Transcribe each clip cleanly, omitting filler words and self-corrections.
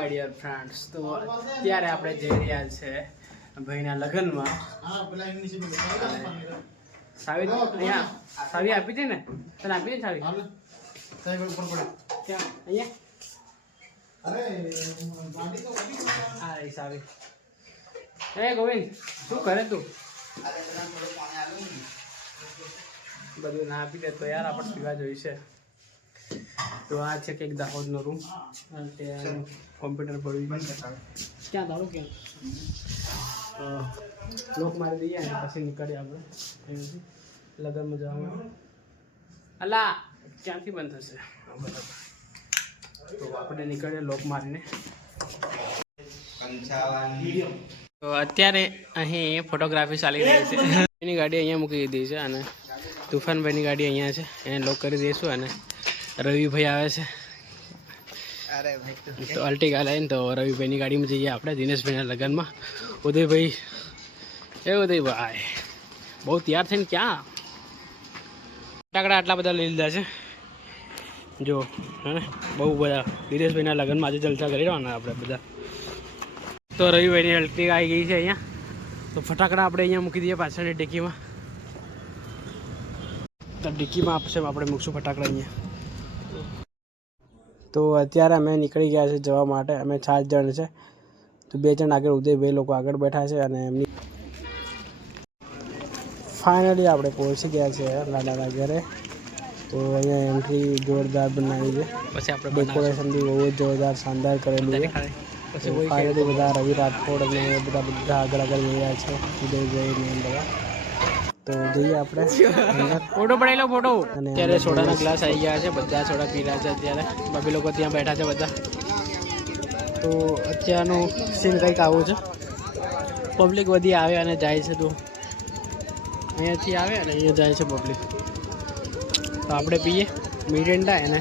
My dear friends, તો અત્યારે આપણે જઈ રહ્યા છે ભાઈના લગ્નમાં. સાવી અહીંયા સાવી આપી હતી ને, તને આપી ને સાવી? ક્યાં? અહીંયા હા એ સાવી. એ ગોવિંદ શું કરે તું? બધું ના આપી દે તો યાર આપણે પીવા જોઈશે. તો આ છે કે એક દાહોદનો રૂમ, કોમ્પ્યુટર પડ્યું. ક્યાં તારું ક્યાં? લોક મારી દઈએ અને પછી નીકળીએ આપણે લગ્નમાં જવાનું. અલા ક્યાંથી બંધ થશે? તો આપણે નીકળીએ લોક મારીને. તો અત્યારે અહીં ફોટોગ્રાફી ચાલી રહી છે. એની ગાડી અહીંયા મૂકી દીધી છે અને તુફાનભાઈની ગાડી અહીંયા છે, એને લોક કરી દઈશું. અને રવિભાઈ આવે છે તો અલ્ટિકા લઈને, તો રવિભાઈની ગાડીમાં જઈએ આપણે દિનેશભાઈના લગ્નમાં. ઉદયભાઈ એ ઉદયભાઈ બહુ તૈયાર થઈને ક્યાં ફટાકડા આટલા બધા લઈ લીધા છે જો, હે બહુ બધા. દિનેશભાઈના લગ્નમાં આજે જલસા કરી રહેવાના આપણે બધા. તો રવિભાઈની અલ્ટિકા આવી ગઈ છે અહીંયા, તો ફટાકડા આપણે અહીંયા મૂકી દઈએ પાછળની ડિક્કીમાં. તો ડિક્કીમાં આપશે આપણે મૂકશું ફટાકડા અહીંયા. તો અત્યારે અમે નીકળી ગયા છે જવા માટે. અમે 7 જણ છે, તો 2 જણ આગળ, ઉદયભાઈ લોકો આગળ બેઠા છે. અને એમની ફાઇનલી આપણે પહોંચી ગયા છે લાડાના ઘરે. તો અહીંયા એન્ટ્રી જોરદાર બનાવી છે, પછી આપણે ડેકોરેશન બી બહુ જ જોરદાર શાનદાર કરેલું છે. પછી ફાઇનલી બધા રવિ રાઠોડ અને બધા આગળ રહ્યા છે, ઉદયભાઈ ને બધા. તો જઈએ આપણે ફોટો પડાવી લો ફોટો. અત્યારે સોડાના ગ્લાસ આવી ગયા છે, બધા સોડા પી રહ્યા છે અત્યારે. બાકી લોકો ત્યાં બેઠા છે બધા. તો અત્યારનું સીન કંઈક આવું છે, પબ્લિક બધી આવે અને જાય છે. તો અહીંયાથી આવે અને અહીંયા જાય છે પબ્લિક. તો આપણે પીએ મિરિન્ડા એને.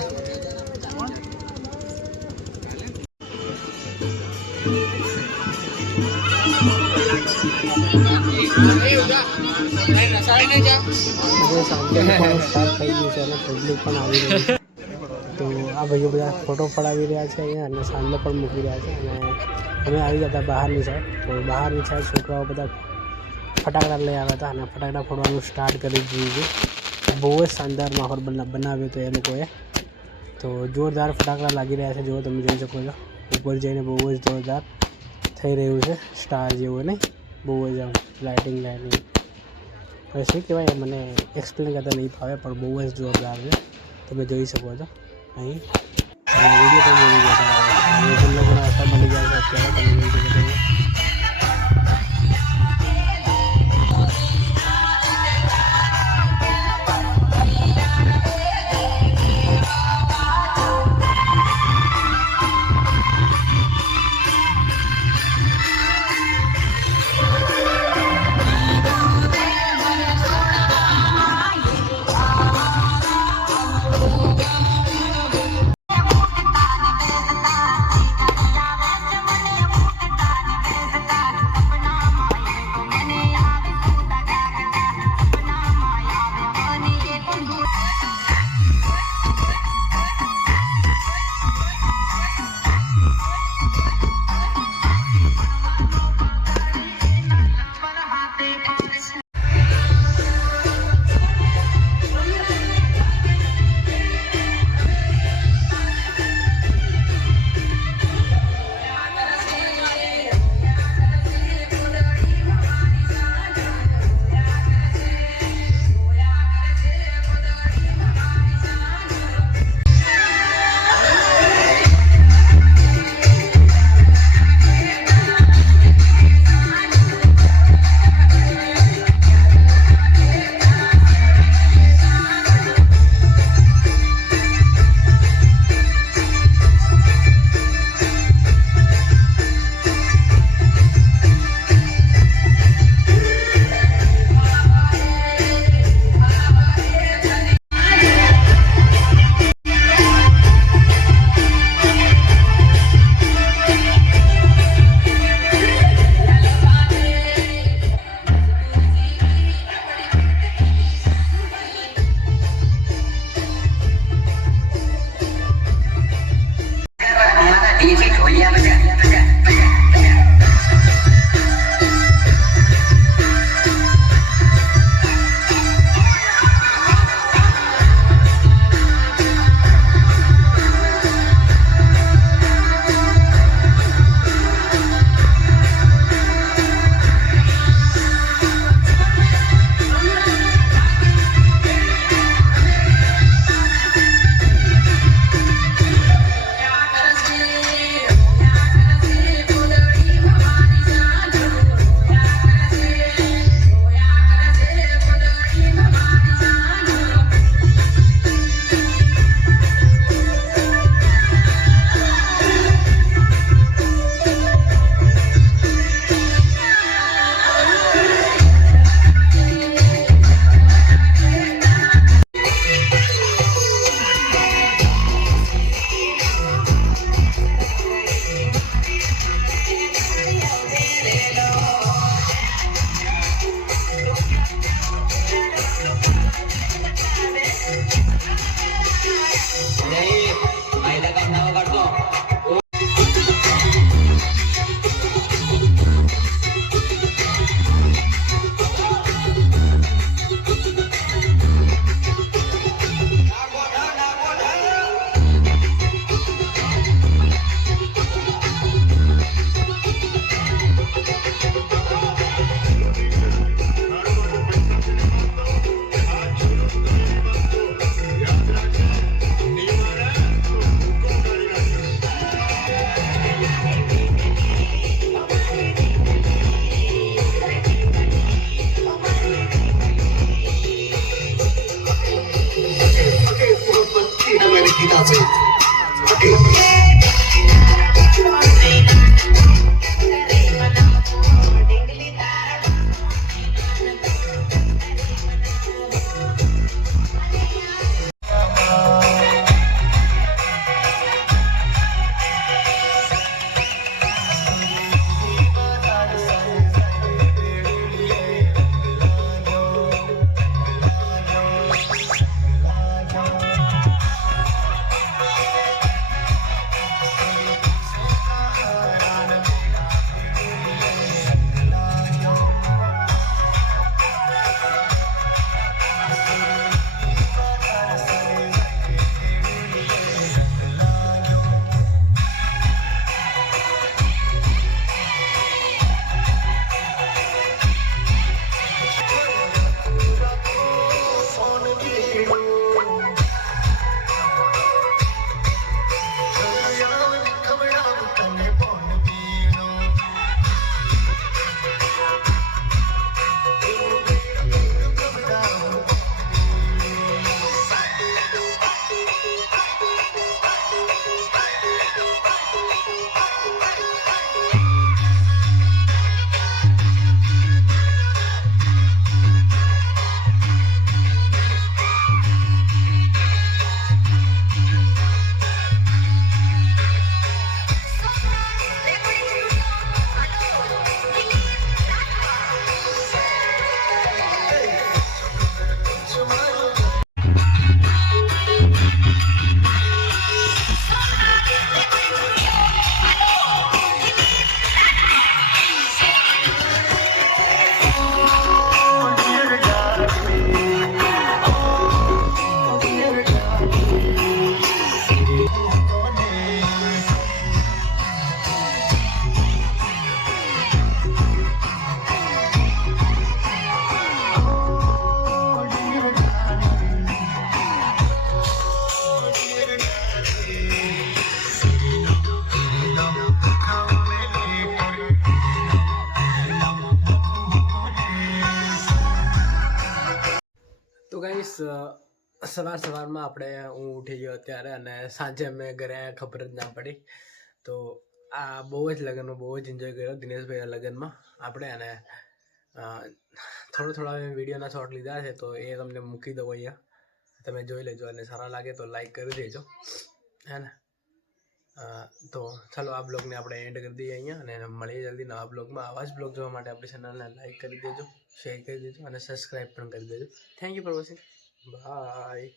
સ્ટાર્ટ થઈ ગયું છે અને પબ્લિક પણ આવી રહી છે. તો આ ભાઈઓ બધા ફોટો પડાવી રહ્યા છે અહીંયા અને સાંજે પણ મૂકી રહ્યા છે. અને અમે આવી ગયા હતા બહારની સાઈડ. તો બહારની સાઈડ છોકરાઓ બધા ફટાકડા લઈ આવ્યા હતા અને ફટાકડા ફોડવાનું સ્ટાર્ટ કરી દીધું છે. બહુ જ શાનદાર માહોલ બનાવ્યો હતો એ લોકોએ. તો જોરદાર ફટાકડા લાગી રહ્યા છે, જો તમે જોઈ શકો છો. ઉપર જઈને બહુ જ જોરદાર થઈ રહ્યું છે, સ્ટાર જેવું નહીં, બહુ જ આમ લાઇટિંગ. હવે શું કહેવાય, મને એક્સપ્લેન કરતા નહીં ફાવે, પણ બહુ જ જોરદાર છે. તમે જોઈ શકો છો અહીં. વિડીયો પણ મળી ગયા લોકોના આશા મળી ગયા છે અત્યારે. તમે જોઈ શકો છો. સવારમાં હું ઉઠી ગયો અત્યારે અને સાંજે અમે ઘરે આવ્યા ખબર જ ના પડી. તો આ બહુ જ એન્જોય કર્યો દિનેશભાઈના લગ્નમાં આપણે. અને થોડા વિડીયોના શોર્ટ લીધા છે તો એ તમને મૂકી દઉં અહીંયા, તમે જોઈ લેજો અને સારા લાગે તો લાઈક કરી દેજો, હે ને. તો ચાલો આ બ્લોગને આપણે એન્ડ કરી દઈએ અહીંયા અને મળીએ જલ્દી નવા બ્લોગમાં. આવા જ બ્લોગ જોવા માટે આપણી ચેનલને લાઈક કરી દેજો, શેર કરી દેજો અને સબસ્ક્રાઈબ પણ કરી દેજો. Thank you for watching. By.